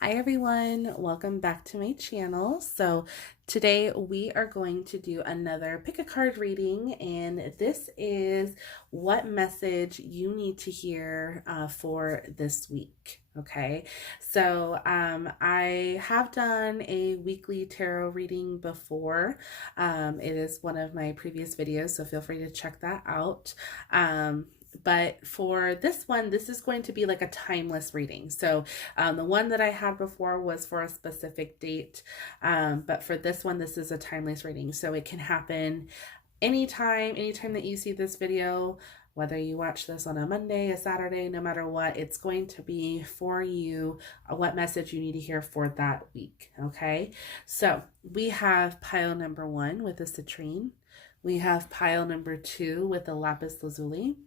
Hi everyone, welcome back to my channel. So today we are going to do another pick a card reading, and this is what message you need to hear for this week. Okay, so I have done a weekly tarot reading before. It is one of my previous videos, so feel free to check that out. But for this one, this is going to be like a timeless reading. So the one that I had before was for a specific date, but for this one, this is a timeless reading. So it can happen anytime that you see this video, whether you watch this on a Monday, a Saturday, no matter what, it's going to be for you what message you need to hear for that week. Okay, so we have pile number 1 with the citrine. We have pile number 2 with the lapis lazuli.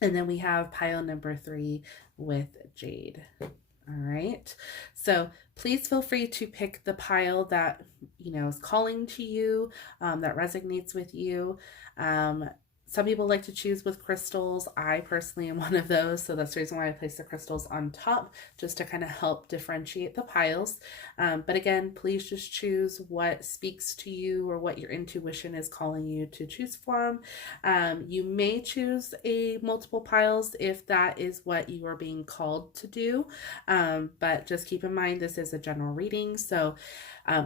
And then we have pile number 3 with jade. All right. So please feel free to pick the pile that, is calling to you, that resonates with you. Some people like to choose with crystals. I personally am one of those, so that's the reason why I place the crystals on top, just to kind of help differentiate the piles. But again, please just choose what speaks to you or what your intuition is calling you to choose from. You may choose a multiple piles if that is what you are being called to do. But just keep in mind, this is a general reading, so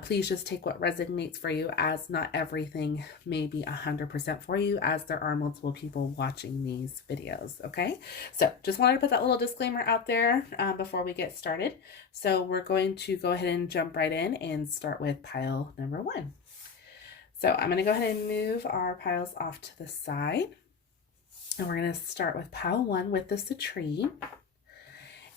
please just take what resonates for you, as not everything may be 100% for you, as there are multiple people watching these videos. Okay, so just wanted to put that little disclaimer out there before we get started. So we're going to go ahead and jump right in and start with pile number 1. So I'm going to go ahead and move our piles off to the side, and we're going to start with pile 1 with the citrine.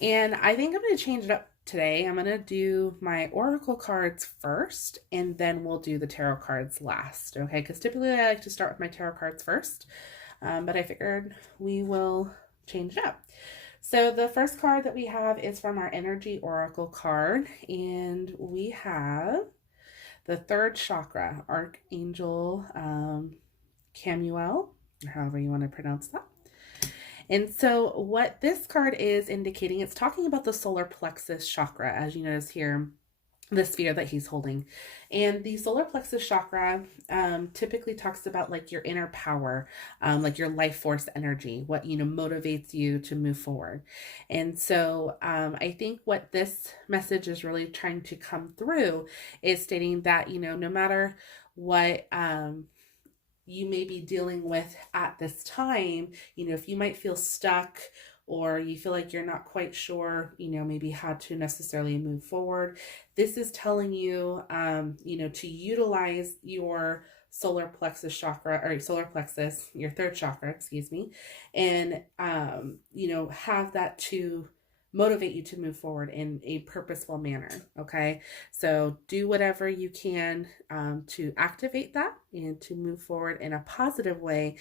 And I think I'm going to change it up today. I'm going to do my oracle cards first, and then we'll do the tarot cards last. Okay, because typically I like to start with my tarot cards first, but I figured we will change it up. So the first card that we have is from our energy oracle card, and we have the 3rd chakra, Archangel Camuel, or however you want to pronounce that. And so what this card is indicating, it's talking about the solar plexus chakra, as you notice here, the sphere that he's holding. And the solar plexus chakra typically talks about like your inner power, like your life force energy, what, motivates you to move forward. And so I think what this message is really trying to come through is stating that, no matter what you may be dealing with at this time, if you might feel stuck, or you feel like you're not quite sure, maybe how to necessarily move forward, this is telling you, to utilize your solar plexus chakra, or solar plexus, your 3rd chakra, excuse me, and, have that to motivate you to move forward in a purposeful manner. Okay, so do whatever you can to activate that and to move forward in a positive way,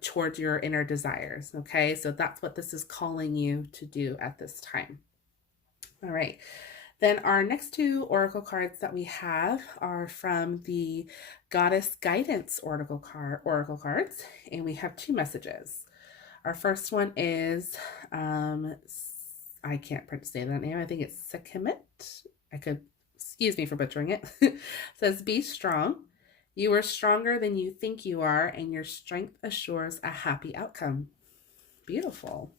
towards your inner desires. Okay, so that's what this is calling you to do at this time. All right, then our next 2 oracle cards that we have are from the Goddess Guidance oracle cards, and we have 2 messages. Our first one is, I can't say that name. I think it's Sekhmet. Excuse me for butchering it. It says, be strong. You are stronger than you think you are, and your strength assures a happy outcome. Beautiful.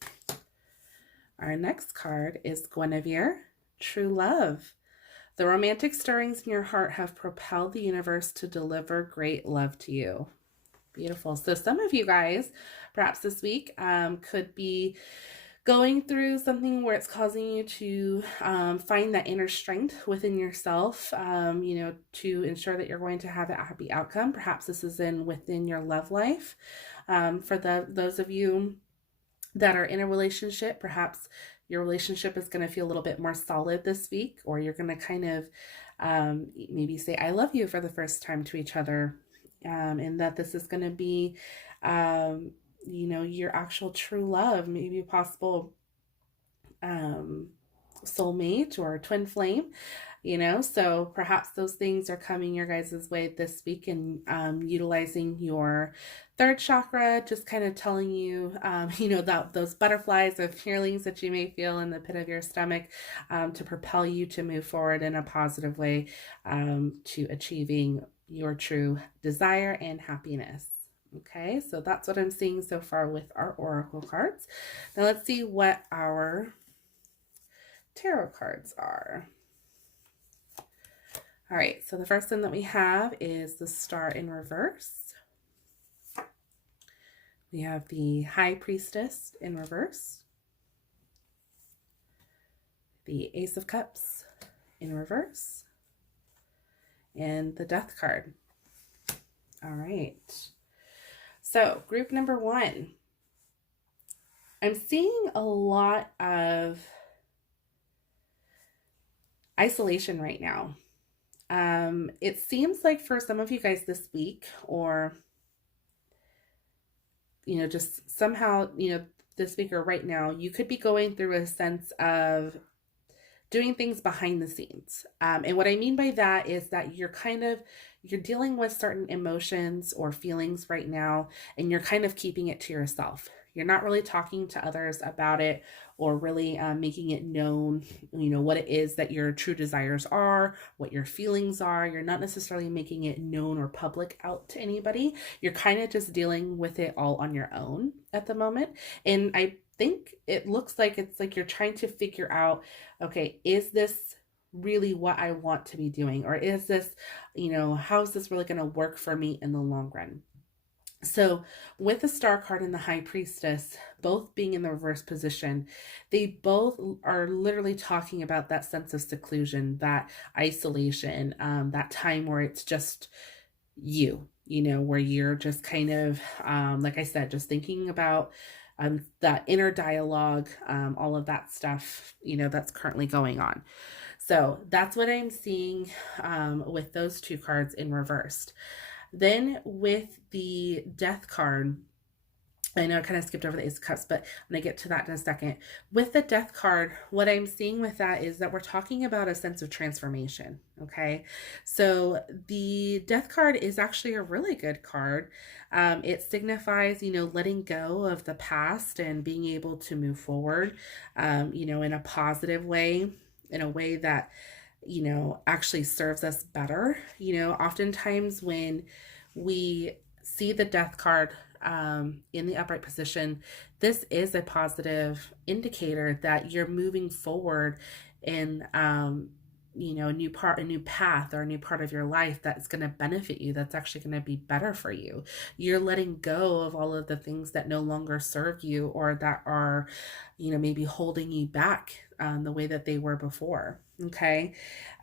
Our next card is Guinevere, true love. The romantic stirrings in your heart have propelled the universe to deliver great love to you. Beautiful. So some of you guys, perhaps this week, could be going through something where it's causing you to find that inner strength within yourself, to ensure that you're going to have a happy outcome. Perhaps this is within your love life. For those of you that are in a relationship, perhaps your relationship is going to feel a little bit more solid this week, or you're going to kind of maybe say, I love you for the first time to each other. And that this is going to be, your actual true love, maybe possible soulmate or twin flame. So perhaps those things are coming your guys' way this week, and utilizing your third chakra, just kind of telling you, that those butterflies of feelings that you may feel in the pit of your stomach, to propel you to move forward in a positive way, to achieving your true desire and happiness. Okay, so that's what I'm seeing so far with our oracle cards. Now let's see what our tarot cards are. All right, so the first thing that we have is the Star in reverse. We have the High Priestess in reverse. The Ace of Cups in reverse. And the Death card. All right. So group number one. I'm seeing a lot of isolation right now. It seems like for some of you guys this week, or, just somehow, this week or right now, you could be going through a sense of doing things behind the scenes. And what I mean by that is that you're dealing with certain emotions or feelings right now, and you're kind of keeping it to yourself. You're not really talking to others about it, or really making it known, what it is that your true desires are, what your feelings are. You're not necessarily making it known or public out to anybody. You're kind of just dealing with it all on your own at the moment. And I think it looks like it's like you're trying to figure out, okay, is this really what I want to be doing? Or is this, how is this really going to work for me in the long run? So with the Star card and the High Priestess, both being in the reverse position, they both are literally talking about that sense of seclusion, that isolation, that time where it's just you, where you're just kind of, like I said, just thinking about that inner dialogue, all of that stuff, that's currently going on. So that's what I'm seeing with those two cards in reversed. Then with the Death card, I know I kind of skipped over the Ace of Cups, but I'm going to get to that in a second. With the Death card, what I'm seeing with that is that we're talking about a sense of transformation, okay? So the Death card is actually a really good card. It signifies, letting go of the past and being able to move forward, in a positive way, in a way that actually serves us better. Oftentimes when we see the Death card in the upright position, this is a positive indicator that you're moving forward in a new path, or a new part of your life that's going to benefit you, that's actually going to be better for you. You're letting go of all of the things that no longer serve you, or that are maybe holding you back the way that they were before. Okay.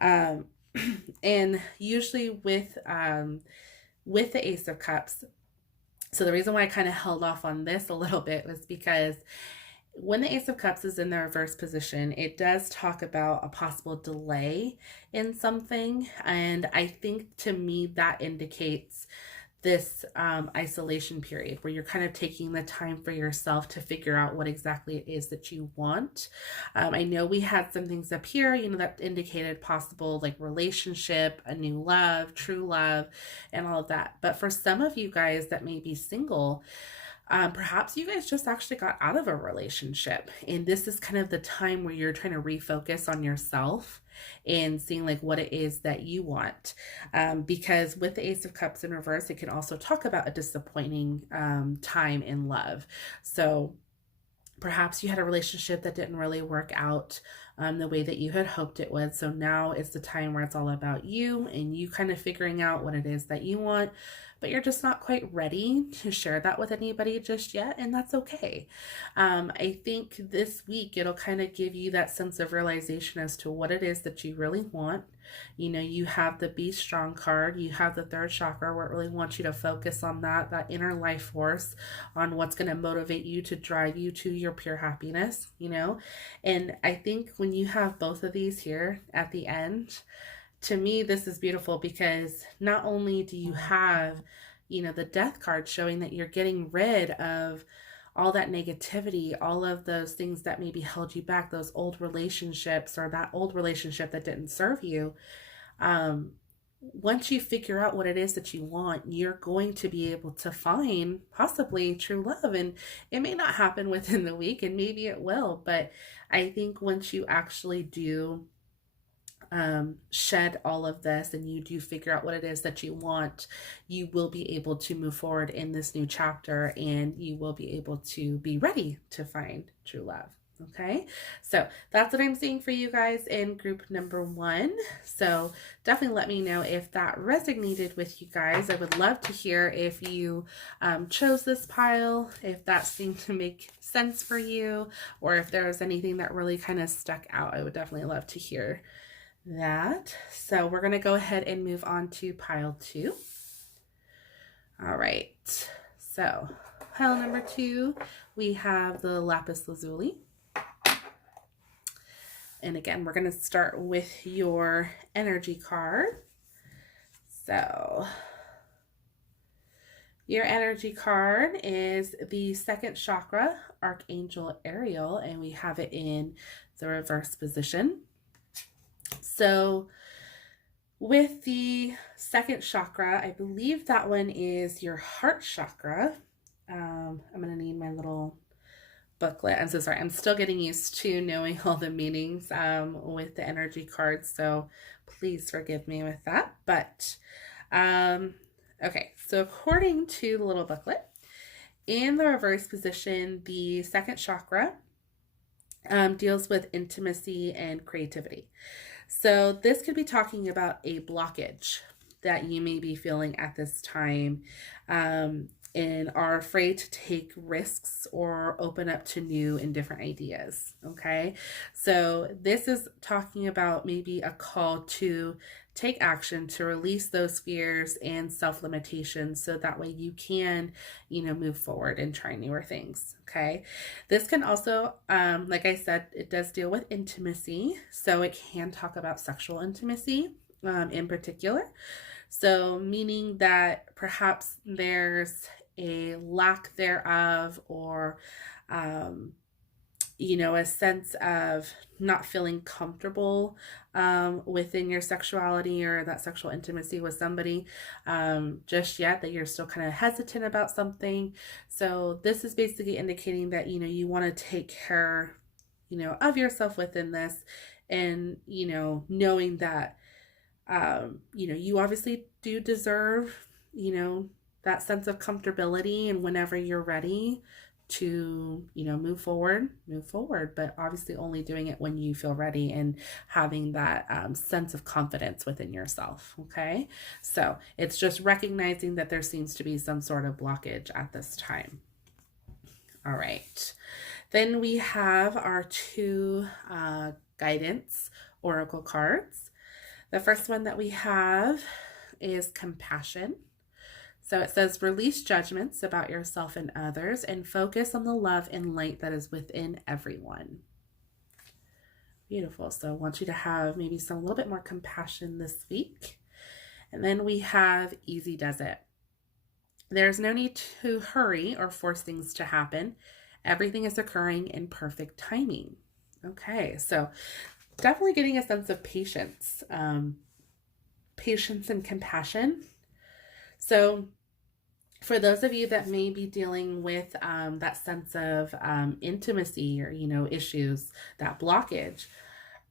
And usually with the Ace of Cups, so the reason why I kind of held off on this a little bit was because when the Ace of Cups is in the reverse position, it does talk about a possible delay in something. And I think, to me, that indicates this isolation period where you're kind of taking the time for yourself to figure out what exactly it is that you want. I know we had some things up here, that indicated possible like relationship, a new love, true love, and all of that. But for some of you guys that may be single, perhaps you guys just actually got out of a relationship, and this is kind of the time where you're trying to refocus on yourself and seeing like what it is that you want. Because with the Ace of Cups in reverse, it can also talk about a disappointing time in love. So perhaps you had a relationship that didn't really work out the way that you had hoped it would. So now is the time where it's all about you and you kind of figuring out what it is that you want, but you're just not quite ready to share that with anybody just yet, and that's okay. I think this week it'll kind of give you that sense of realization as to what it is that you really want. You have the Be Strong card, you have the third chakra, where it really wants you to focus on that inner life force, on what's going to motivate you to drive you to your pure happiness, And I think when you have both of these here at the end, to me, this is beautiful, because not only do you have, the Death card showing that you're getting rid of all that negativity, all of those things that maybe held you back, those old relationships or that old relationship that didn't serve you, once you figure out what it is that you want, you're going to be able to find possibly true love. And it may not happen within the week, and maybe it will, but I think once you actually do shed all of this and you do figure out what it is that you want, you will be able to move forward in this new chapter, and you will be able to be ready to find true love. Okay, so that's what I'm seeing for you guys in group number 1. So definitely let me know if that resonated with you guys. I would love to hear if you chose this pile, if that seemed to make sense for you, or if there was anything that really kind of stuck out. I would definitely love to hear that. So we're going to go ahead and move on to pile 2. All right, so pile number 2, we have the lapis lazuli. And again, we're going to start with your energy card. So your energy card is the 2nd chakra, Archangel Ariel, and we have it in the reverse position. So with the 2nd chakra, I believe that one is your heart chakra. I'm going to need my little booklet. I'm so sorry. I'm still getting used to knowing all the meanings with the energy cards, so please forgive me with that. But okay, so according to the little booklet, in the reverse position, the 2nd chakra deals with intimacy and creativity. So this could be talking about a blockage that you may be feeling at this time, and are afraid to take risks or open up to new and different ideas. Okay, so this is talking about maybe a call to take action, to release those fears and self-limitations, so that way you can, move forward and try newer things. Okay, this can also, like I said, it does deal with intimacy, so it can talk about sexual intimacy in particular. So meaning that perhaps there's a lack thereof, or a sense of not feeling comfortable within your sexuality or that sexual intimacy with somebody just yet, that you're still kind of hesitant about something. So this is basically indicating that you want to take care of yourself within this, and knowing that you obviously do deserve that sense of comfortability, and whenever you're ready to move forward, but obviously only doing it when you feel ready and having that sense of confidence within yourself. Okay, so it's just recognizing that there seems to be some sort of blockage at this time. All right, then we have our 2 guidance oracle cards. The first one that we have is compassion. So it says, release judgments about yourself and others and focus on the love and light that is within everyone. Beautiful. So I want you to have maybe a little bit more compassion this week. And then we have easy does it. There's no need to hurry or force things to happen. Everything is occurring in perfect timing. Okay, so definitely getting a sense of patience, patience and compassion. So for those of you that may be dealing with that sense of intimacy or, issues, that blockage,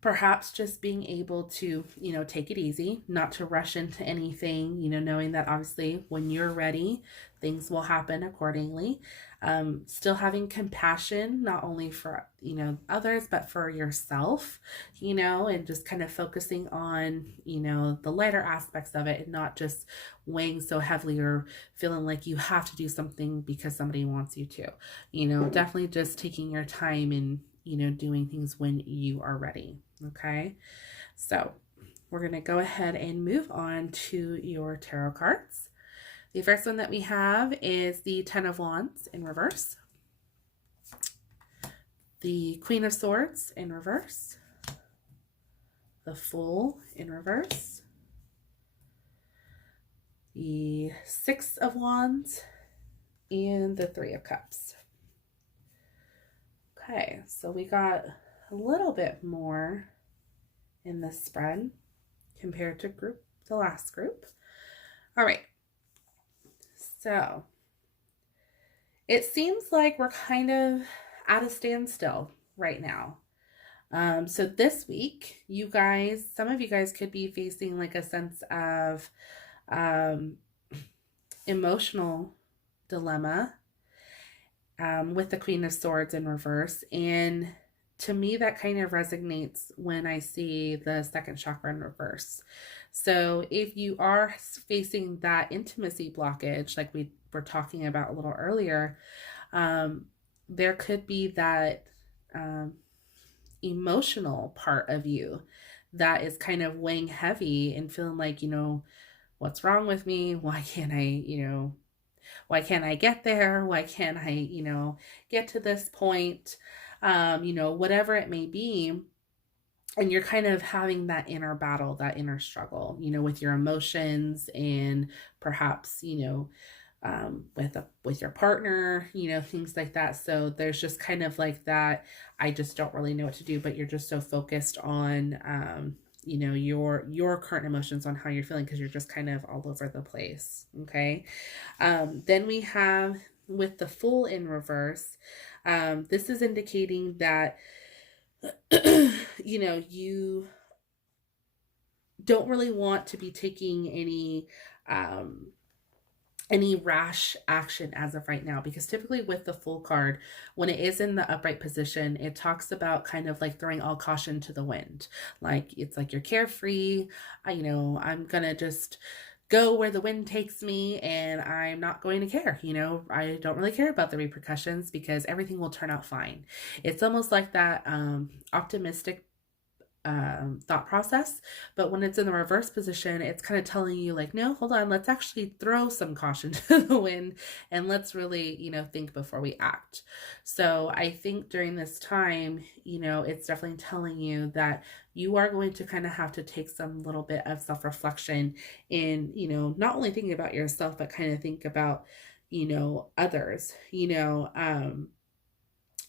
perhaps just being able to, take it easy, not to rush into anything, knowing that obviously when you're ready, things will happen accordingly. Still having compassion, not only for, others, but for yourself, and just kind of focusing on, the lighter aspects of it, and not just weighing so heavily or feeling like you have to do something because somebody wants you to, definitely just taking your time and, doing things when you are ready. Okay, so we're going to go ahead and move on to your tarot cards. The first one that we have is the 10 of Wands in reverse, the Queen of Swords in reverse, the Fool in reverse, the 6 of Wands, and the 3 of Cups. Okay, so we got a little bit more in this spread compared to the last group. All right, so it seems like we're kind of at a standstill right now. So this week, some of you guys could be facing like a sense of um, emotional dilemma with the Queen of Swords in reverse. And to me, that kind of resonates when I see the second chakra in reverse. So if you are facing that intimacy blockage, like we were talking about a little earlier, there could be that emotional part of you that is kind of weighing heavy and feeling like, what's wrong with me? Why can't I get there? Why can't I, get to this point? Whatever it may be. And you're kind of having that inner battle, that inner struggle, with your emotions and perhaps, with your partner, things like that. So there's just kind of like that, I just don't really know what to do, but you're just so focused on, your current emotions, on how you're feeling, because you're just kind of all over the place. Okay. Then we have with the Fool in reverse. This is indicating that, you don't really want to be taking any rash action as of right now, because typically with the Fool card, when it is in the upright position, it talks about kind of like throwing all caution to the wind. Like, it's like you're carefree. I'm gonna just go where the wind takes me, and I'm not going to care. I don't really care about the repercussions because everything will turn out fine. It's almost like that optimistic thought process, but when it's in the reverse position, it's kind of telling you like, no, hold on, let's actually throw some caution to the wind, and let's really, think before we act. So I think during this time, it's definitely telling you that you are going to kind of have to take some little bit of self-reflection in, not only thinking about yourself, but kind of think about, others.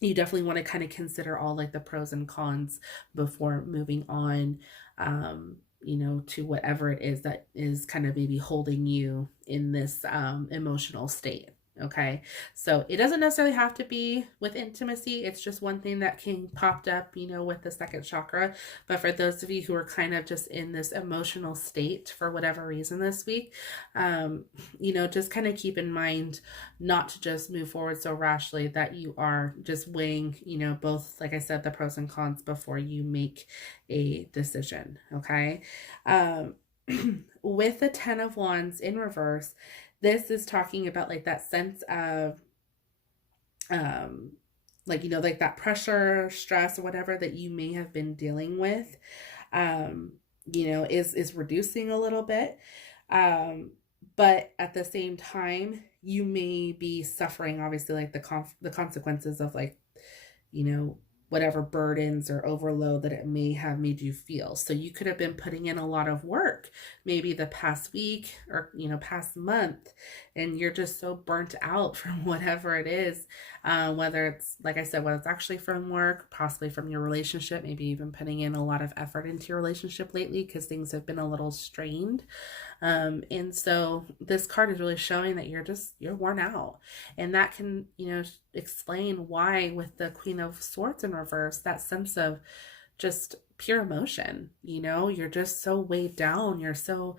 You definitely want to kind of consider all like the pros and cons before moving on, to whatever it is that is kind of maybe holding you in this emotional state. Okay. So it doesn't necessarily have to be with intimacy. It's just one thing that can popped up, with the second chakra. But for those of you who are kind of just in this emotional state for whatever reason this week, just kind of keep in mind not to just move forward so rashly, that you are just weighing, both, like I said, the pros and cons before you make a decision. Okay. With the 10 of Wands in reverse, this is talking about like that sense of, like that pressure, stress, or whatever that you may have been dealing with, is reducing a little bit. But at the same time, you may be suffering, obviously, like the consequences of like, whatever burdens or overload that it may have made you feel. So you could have been putting in a lot of work, maybe the past week or, past month, and you're just so burnt out from whatever it is, whether it's, like I said, whether it's actually from work, possibly from your relationship, maybe even putting in a lot of effort into your relationship lately because things have been a little strained. And so this card is really showing that you're worn out, and that can, explain why with the Queen of Swords in reverse, that sense of just pure emotion, you're just so weighed down. You're so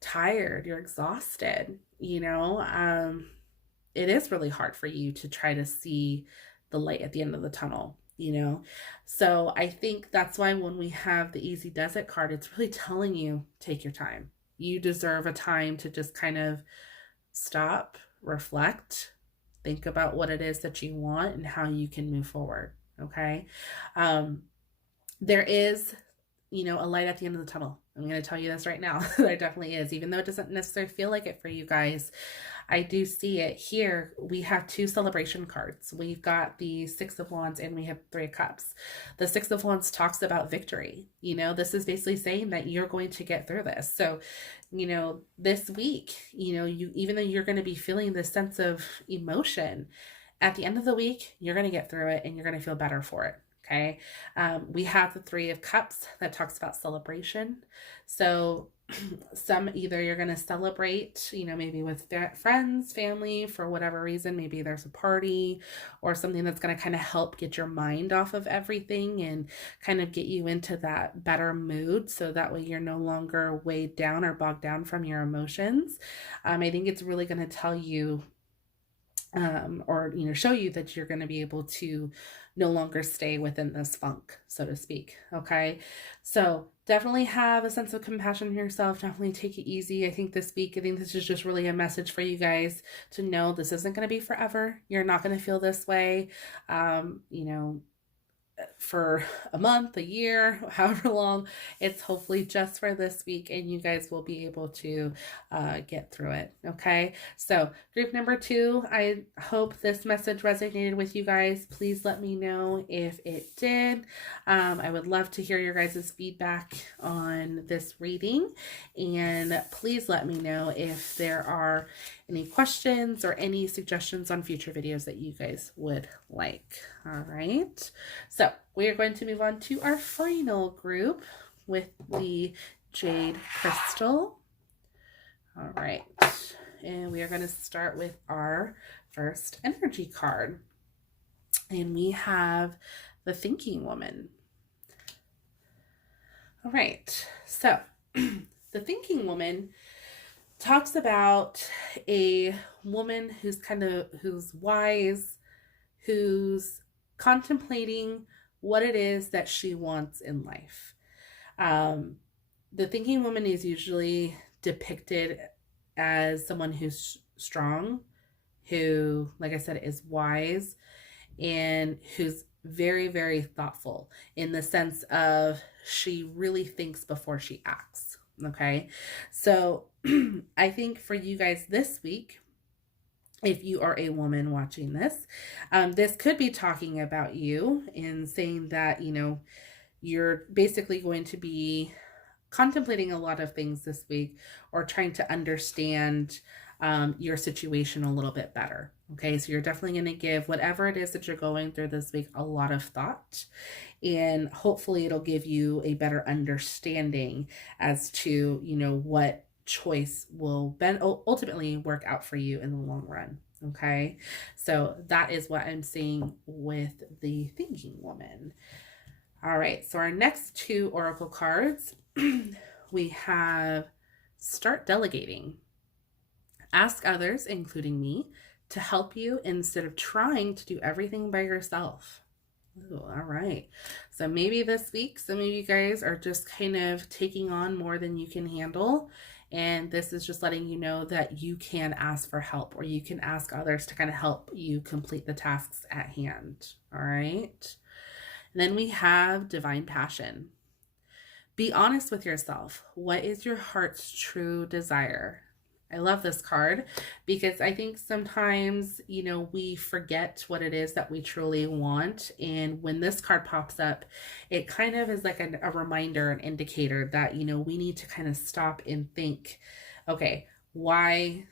tired. You're exhausted, it is really hard for you to try to see the light at the end of the tunnel. So I think that's why when we have the Easy Does It card, it's really telling you, take your time. You deserve a time to just kind of stop, reflect, think about what it is that you want and how you can move forward. Okay. There is, a light at the end of the tunnel. I'm going to tell you this right now. There definitely is, even though it doesn't necessarily feel like it for you guys. I do see it here. We have two celebration cards. We've got the Six of Wands and we have Three of Cups. The Six of Wands talks about victory. This is basically saying that you're going to get through this. So, this week, you even though you're going to be feeling this sense of emotion, at the end of the week, you're going to get through it and you're going to feel better for it. Okay. We have the Three of Cups that talks about celebration. So some either you're going to celebrate, maybe with friends, family, for whatever reason. Maybe there's a party or something that's going to kind of help get your mind off of everything and kind of get you into that better mood. So that way you're no longer weighed down or bogged down from your emotions. I think it's really going to tell you or show you that you're going to be able to no longer stay within this funk, so to speak. Okay, so definitely have a sense of compassion for yourself. Definitely take it easy. I think this is just really a message for you guys to know this isn't going to be forever. You're not going to feel this way for a month, a year, however long. It's hopefully just for this week, and you guys will be able to get through it. Okay, so group number 2, I hope this message resonated with you guys. Please let me know if it did. I would love to hear your guys' feedback on this reading, and please let me know if there are any questions or any suggestions on future videos that you guys would like. All right, so we are going to move on to our final group with the Jade Crystal. All right, and we are going to start with our first energy card, and we have the Thinking Woman. All right, so the Thinking Woman talks about a woman who's wise, who's contemplating what it is that she wants in life. The Thinking Woman is usually depicted as someone who's strong, who, like I said, is wise, and who's very, very thoughtful in the sense of she really thinks before she acts. Okay, so I think for you guys this week, if you are a woman watching this, this could be talking about you and saying that, you're basically going to be contemplating a lot of things this week, or trying to understand your situation a little bit better. Okay, so you're definitely going to give whatever it is that you're going through this week a lot of thought, and hopefully it'll give you a better understanding as to, what choice will ultimately work out for you in the long run. Okay, so that is what I'm seeing with the Thinking Woman. All right, so our next 2 oracle cards, we have Start Delegating. Ask others, including me, to help you instead of trying to do everything by yourself. Ooh, all right. So maybe this week, some of you guys are just kind of taking on more than you can handle. And this is just letting you know that you can ask for help, or you can ask others to kind of help you complete the tasks at hand. All right. And then we have Divine Passion. Be honest with yourself. What is your heart's true desire? I love this card because I think sometimes, we forget what it is that we truly want. And when this card pops up, it kind of is like a reminder, an indicator that, we need to kind of stop and think, okay, why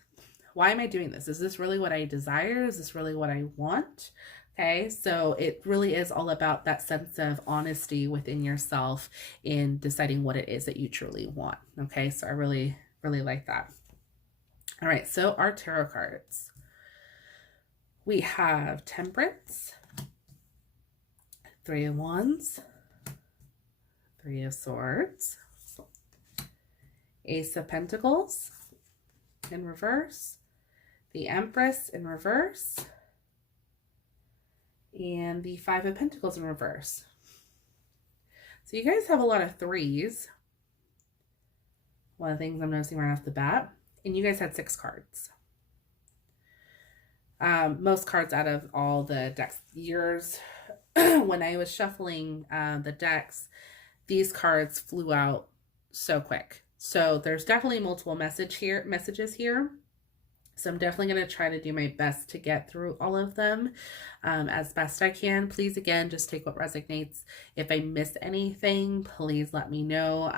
am I doing this? Is this really what I desire? Is this really what I want? Okay, so it really is all about that sense of honesty within yourself in deciding what it is that you truly want. Okay, so I really, really like that. All right, so our tarot cards. We have Temperance, 3 of Wands, 3 of Swords, Ace of Pentacles in reverse, the Empress in reverse, and the 5 of Pentacles in reverse. So you guys have a lot of 3s. One of the things I'm noticing right off the bat. And you guys had 6 cards. Most cards out of all the decks. Yours, when I was shuffling the decks, these cards flew out so quick. So there's definitely multiple messages here. So I'm definitely going to try to do my best to get through all of them as best I can. Please, again, just take what resonates. If I miss anything, please let me know.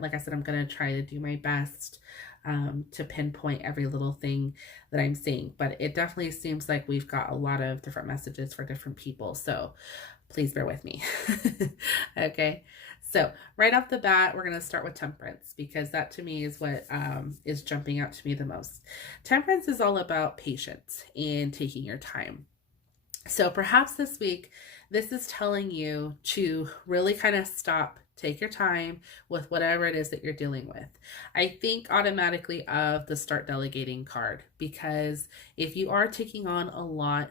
Like I said, I'm going to try to do my best to pinpoint every little thing that I'm seeing, but it definitely seems like we've got a lot of different messages for different people. So please bear with me. Okay. So right off the bat, we're going to start with temperance, because that to me is what is jumping out to me the most. Temperance is all about patience and taking your time. So perhaps this week, this is telling you to really kind of stop, take your time with whatever it is that you're dealing with. I think automatically of the start delegating card, because if you are taking on a lot,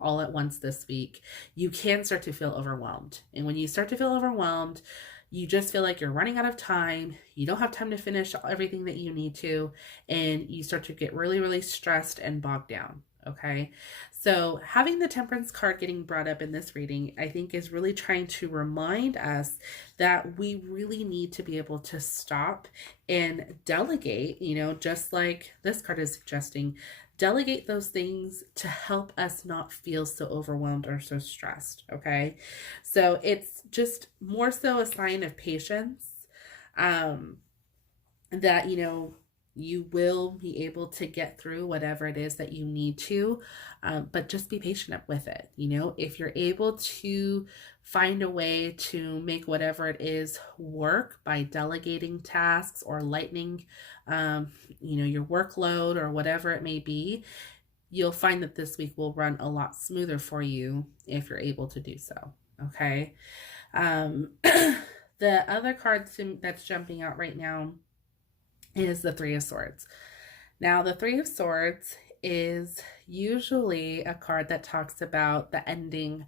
all at once this week, you can start to feel overwhelmed. And when you start to feel overwhelmed, you just feel like you're running out of time. You don't have time to finish everything that you need to, and you start to get really, really stressed and bogged down. Okay. So having the temperance card getting brought up in this reading, I think is really trying to remind us that we really need to be able to stop and delegate, just like this card is suggesting, delegate those things to help us not feel so overwhelmed or so stressed. Okay. So it's just more so a sign of patience, that, you will be able to get through whatever it is that you need to, but just be patient with it. If you're able to find a way to make whatever it is work by delegating tasks or lightening, your workload or whatever it may be, you'll find that this week will run a lot smoother for you if you're able to do so. Okay. The other card that's jumping out right now is the Three of Swords. Now, the Three of Swords is usually a card that talks about the ending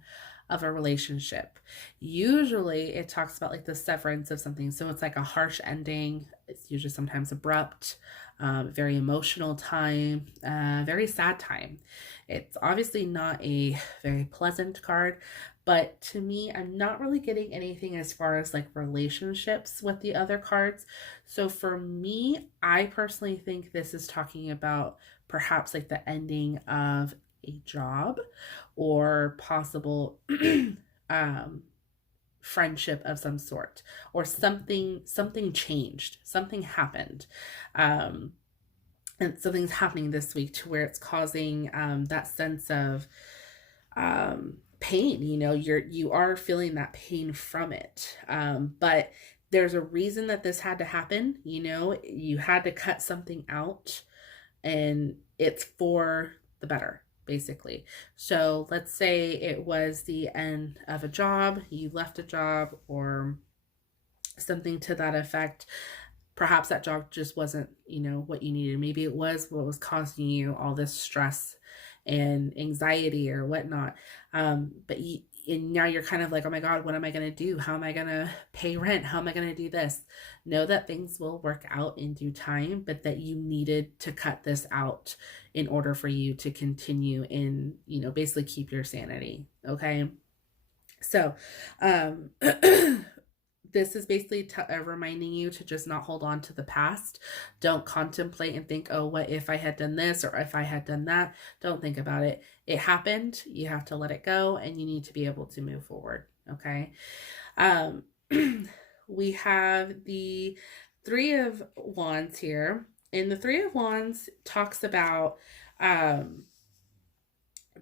of a relationship. Usually it talks about like the severance of something. So it's like a harsh ending. It's usually sometimes abrupt, very emotional time, very sad time. It's obviously not a very pleasant card, but to me, I'm not really getting anything as far as like relationships with the other cards. So for me, I personally think this is talking about perhaps like the ending of a job or possible friendship of some sort, or something changed, something happened. And something's happening this week to where it's causing that sense of pain. You are feeling that pain from it, but there's a reason that this had to happen. You had to cut something out, and it's for the better, basically. So let's say it was the end of a job, you left a job or something to that effect. Perhaps that job just wasn't, what you needed. Maybe it was what was causing you all this stress and anxiety or whatnot. And now you're kind of like, oh my God, what am I going to do? How am I going to pay rent? How am I going to do this? Know that things will work out in due time, but that you needed to cut this out in order for you to continue and, basically keep your sanity. Okay. So, this is basically reminding you to just not hold on to the past. Don't contemplate and think, oh, what if I had done this or if I had done that? Don't think about it. It happened. You have to let it go, and you need to be able to move forward. Okay. We have the Three of Wands here, and the Three of Wands talks about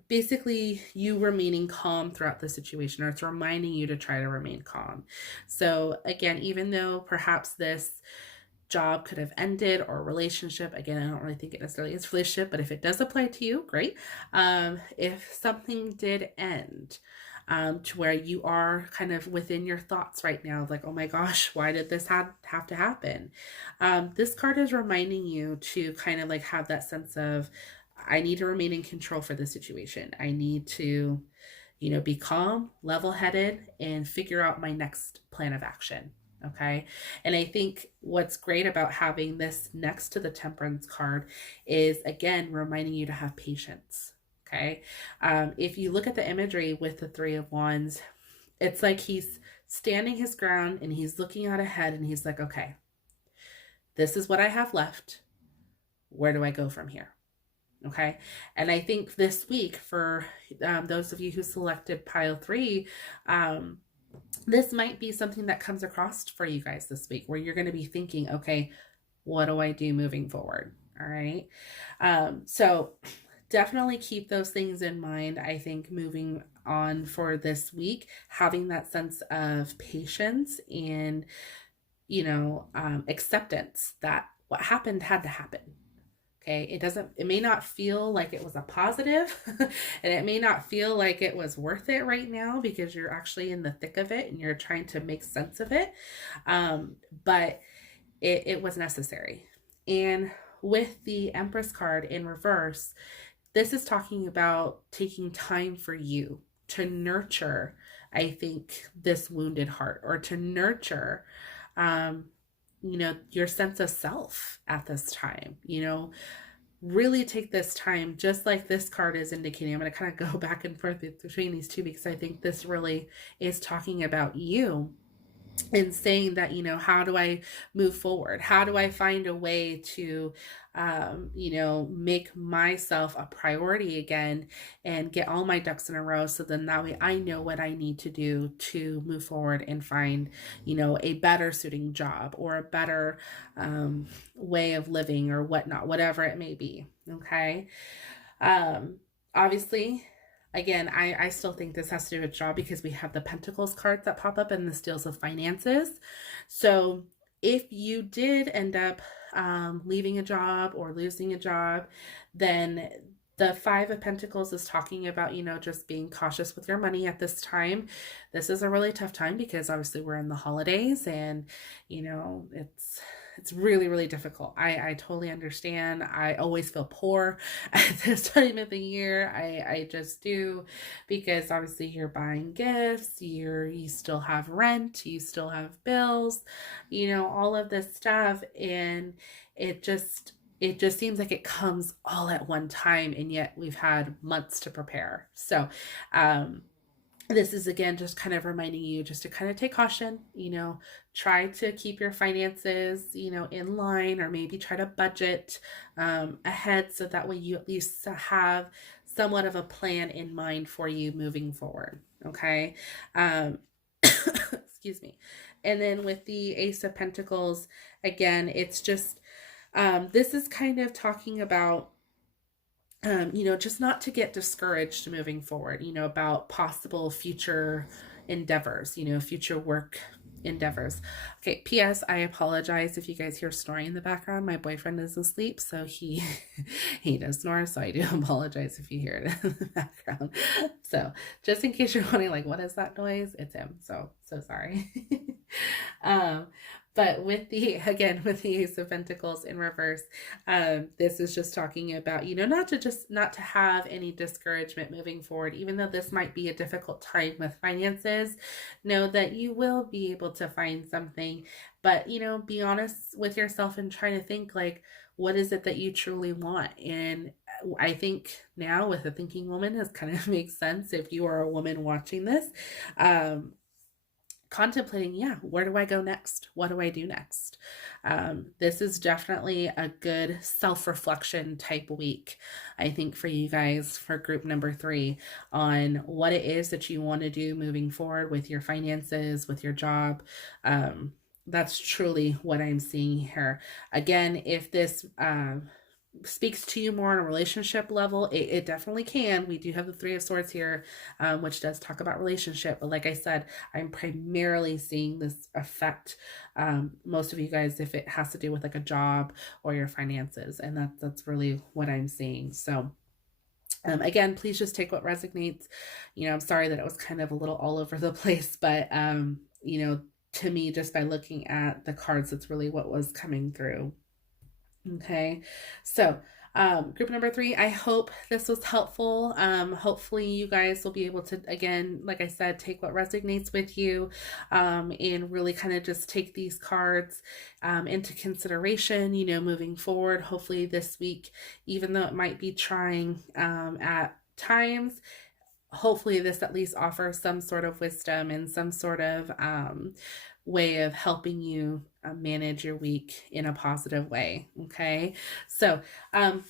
basically you remaining calm throughout the situation, or it's reminding you to try to remain calm. So again, even though perhaps this job could have ended, or relationship, again, I don't really think it necessarily is relationship, but if it does apply to you, great. If something did end, to where you are kind of within your thoughts right now, like, oh my gosh, why did this have to happen? This card is reminding you to kind of like have that sense of, I need to remain in control for this situation. I need to, be calm, level-headed, and figure out my next plan of action. Okay. And I think what's great about having this next to the Temperance card is, again, reminding you to have patience. Okay. If you look at the imagery with the Three of Wands, it's like he's standing his ground and he's looking out ahead and he's like, okay, this is what I have left. Where do I go from here? Okay. And I think this week, for those of you who selected pile 3, this might be something that comes across for you guys this week, where you're going to be thinking, okay, what do I do moving forward? All right. So definitely keep those things in mind. I think moving on for this week, having that sense of patience and, acceptance that what happened had to happen. Okay. It may not feel like it was a positive and it may not feel like it was worth it right now because you're actually in the thick of it and you're trying to make sense of it. But it was necessary. And with the Empress card in reverse, this is talking about taking time for you to nurture, I think, this wounded heart, or to nurture, your sense of self at this time. Really take this time, just like this card is indicating. I'm going to kind of go back and forth between these two because I think this really is talking about you and saying that, how do I move forward? How do I find a way to, make myself a priority again and get all my ducks in a row? So then that way I know what I need to do to move forward and find, a better suiting job or a better way of living or whatnot, whatever it may be. Okay. Obviously, again, I still think this has to do with job because we have the Pentacles cards that pop up and this deals with finances. So if you did end up leaving a job or losing a job, then the Five of Pentacles is talking about, just being cautious with your money at this time. This is a really tough time because obviously we're in the holidays and, it's really, really difficult. I totally understand. I always feel poor at this time of the year. I just do, because obviously you're buying gifts, you still have rent, you still have bills, all of this stuff. And it just seems like it comes all at one time, and yet we've had months to prepare. So, this is again just kind of reminding you just to kind of take caution, try to keep your finances, in line, or maybe try to budget ahead so that way you at least have somewhat of a plan in mind for you moving forward. Okay. Excuse me. And then with the Ace of Pentacles, again, it's just, this is kind of talking about, just not to get discouraged moving forward, about possible future endeavors, future work endeavors. Okay. P.S. I apologize if you guys hear snoring in the background. My boyfriend is asleep, so he does snore. So I do apologize if you hear it in the background. So just in case you're wondering, like, what is that noise? It's him. So sorry. But with the Ace of Pentacles in reverse, this is just talking about, not to have any discouragement moving forward, even though this might be a difficult time with finances. Know that you will be able to find something, but, be honest with yourself and try to think, like, what is it that you truly want? And I think now with a thinking woman, this kind of makes sense if you are a woman watching this. Contemplating, where do I go next? What do I do next? This is definitely a good self-reflection type week, I think, for you guys, for group number 3, on what it is that you want to do moving forward with your finances, with your job. That's truly what I'm seeing here. Again, if this speaks to you more on a relationship level, it definitely can. We do have the Three of Swords here, which does talk about relationship. But like I said, I'm primarily seeing this affect most of you guys if it has to do with like a job or your finances. And that's really what I'm seeing. So again, please just take what resonates. I'm sorry that it was kind of a little all over the place, but to me, just by looking at the cards, that's really what was coming through. Okay, so group number 3, I hope this was helpful. Hopefully you guys will be able to, again, like I said, take what resonates with you, and really kind of just take these cards into consideration, moving forward. Hopefully this week, even though it might be trying at times, hopefully this at least offers some sort of wisdom and some sort of way of helping you manage your week in a positive way. Okay. So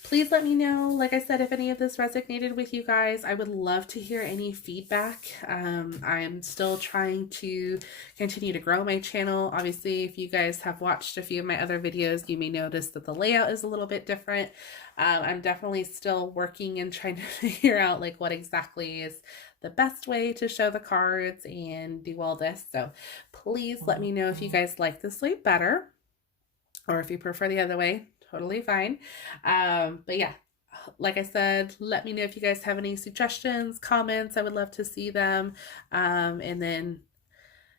please let me know, like I said, if any of this resonated with you guys. I would love to hear any feedback. I'm still trying to continue to grow my channel. Obviously, if you guys have watched a few of my other videos, you may notice that the layout is a little bit different. I'm definitely still working and trying to figure out like what exactly is the best way to show the cards and do all this. So please let me know if you guys like this way better, or if you prefer the other way, totally fine. But yeah, like I said, let me know if you guys have any suggestions, comments. I would love to see them. And then,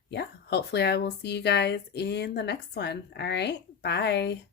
yeah, hopefully I will see you guys in the next one. All right, bye.